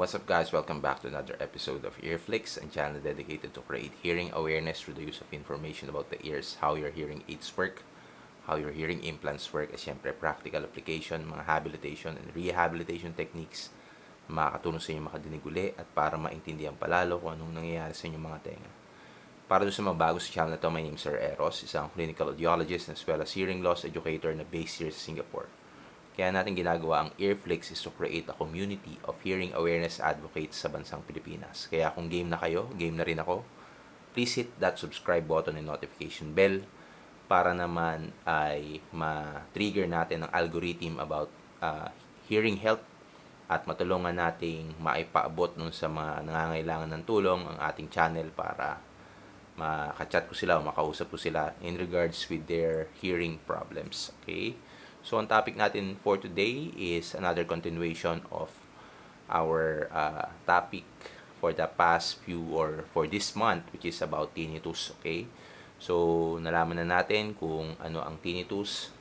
What's up guys, welcome back to another episode of Earflix, a channel dedicated to create hearing awareness through the use of information about the ears, how your hearing aids work, how your hearing implants work, at syempre practical application, mga habilitation and rehabilitation techniques makakatulong sa inyo makadinig uli at para maintindihan palalo kung anong nangyayari sa inyong mga tenga. Para doon sa mga bago sa channel na to, my name is Sir Eros, isang clinical audiologist as well as hearing loss educator na based here sa Singapore. Kaya natin ginagawa ang Earflix is to create a community of hearing awareness advocates sa bansang Pilipinas. Kaya kung game na kayo, game na rin ako, please hit that subscribe button and notification bell para naman ay ma-trigger natin ang algorithm about uh, hearing health at matulungan nating maipaabot nun sa mga nangangailangan ng tulong ang ating channel para makachat ko sila o makausap ko sila in regards with their hearing problems. Okay? So, ang topic natin for today is another continuation of our uh, topic for the past few or for this month which is about tinnitus. Okay? So, nalaman na natin kung ano ang tinnitus,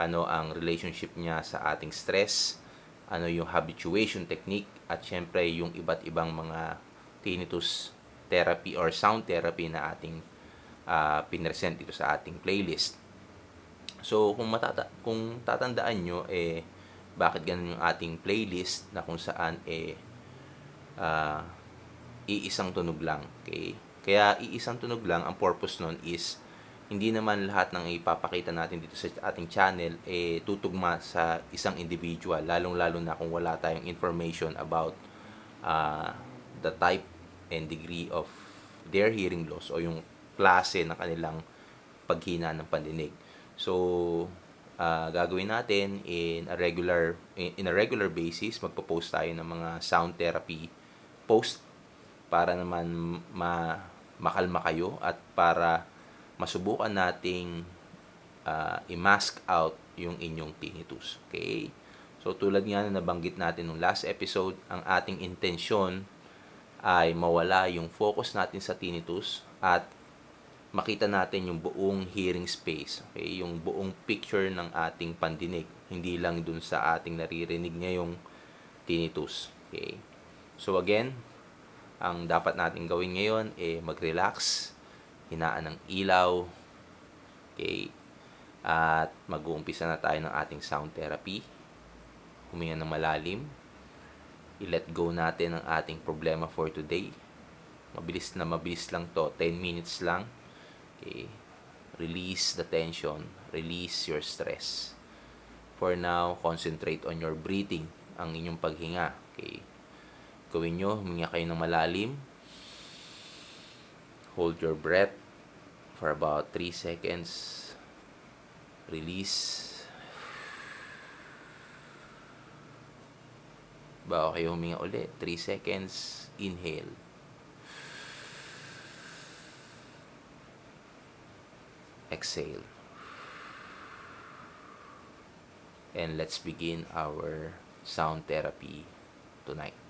ano ang relationship niya sa ating stress, ano yung habituation technique, at syempre yung iba't ibang mga tinnitus therapy or sound therapy na ating uh, pinresent dito sa ating playlist. So, kung matata kung tatandaan nyo, eh, bakit ganun yung ating playlist na kung saan, eh, uh, iisang tunog lang. Okay? Kaya, iisang tunog lang, ang purpose nun is, hindi naman lahat ng ipapakita natin dito sa ating channel, eh, tutugma sa isang individual, lalong-lalo na kung wala tayong information about uh, the type and degree of their hearing loss o yung klase ng kanilang paghina ng pandinig. So, uh, gagawin natin in a regular in a regular basis, magpo-post tayo ng mga sound therapy post para naman ma makalma kayo at para masubukan nating uh, i-mask out yung inyong tinnitus. Okay? So, tulad nga na nabanggit natin nung last episode, ang ating intensyon ay mawala yung focus natin sa tinnitus at makita natin yung buong hearing space, okay? Yung buong picture ng ating pandinig, hindi lang dun sa ating naririnig ngayong tinnitus, okay? So again, ang dapat natin gawin ngayon eh mag-relax, hinaan ng ilaw, okay? At mag-uumpisa na tayo ng ating sound therapy. Huminga ng malalim. I-let go natin ang ating problema for today. Mabilis na mabilis lang to, 10 minutes lang Okay. Release the tension. Release your stress. For now, concentrate on your breathing. Ang inyong paghinga. Okay. Gawin nyo, huminga kayo ng malalim. Hold your breath for about 3 seconds. Release. Bago kayo huminga ulit, 3 seconds. Inhale. Exhale. And let's begin our sound therapy tonight.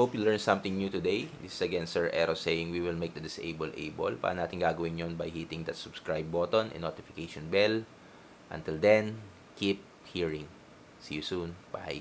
Hope you learned something new today. This is again Sir Ero saying we will make the disabled able. Paano natin gagawin yon by hitting that subscribe button and notification bell. Until then, keep hearing. See you soon. Bye.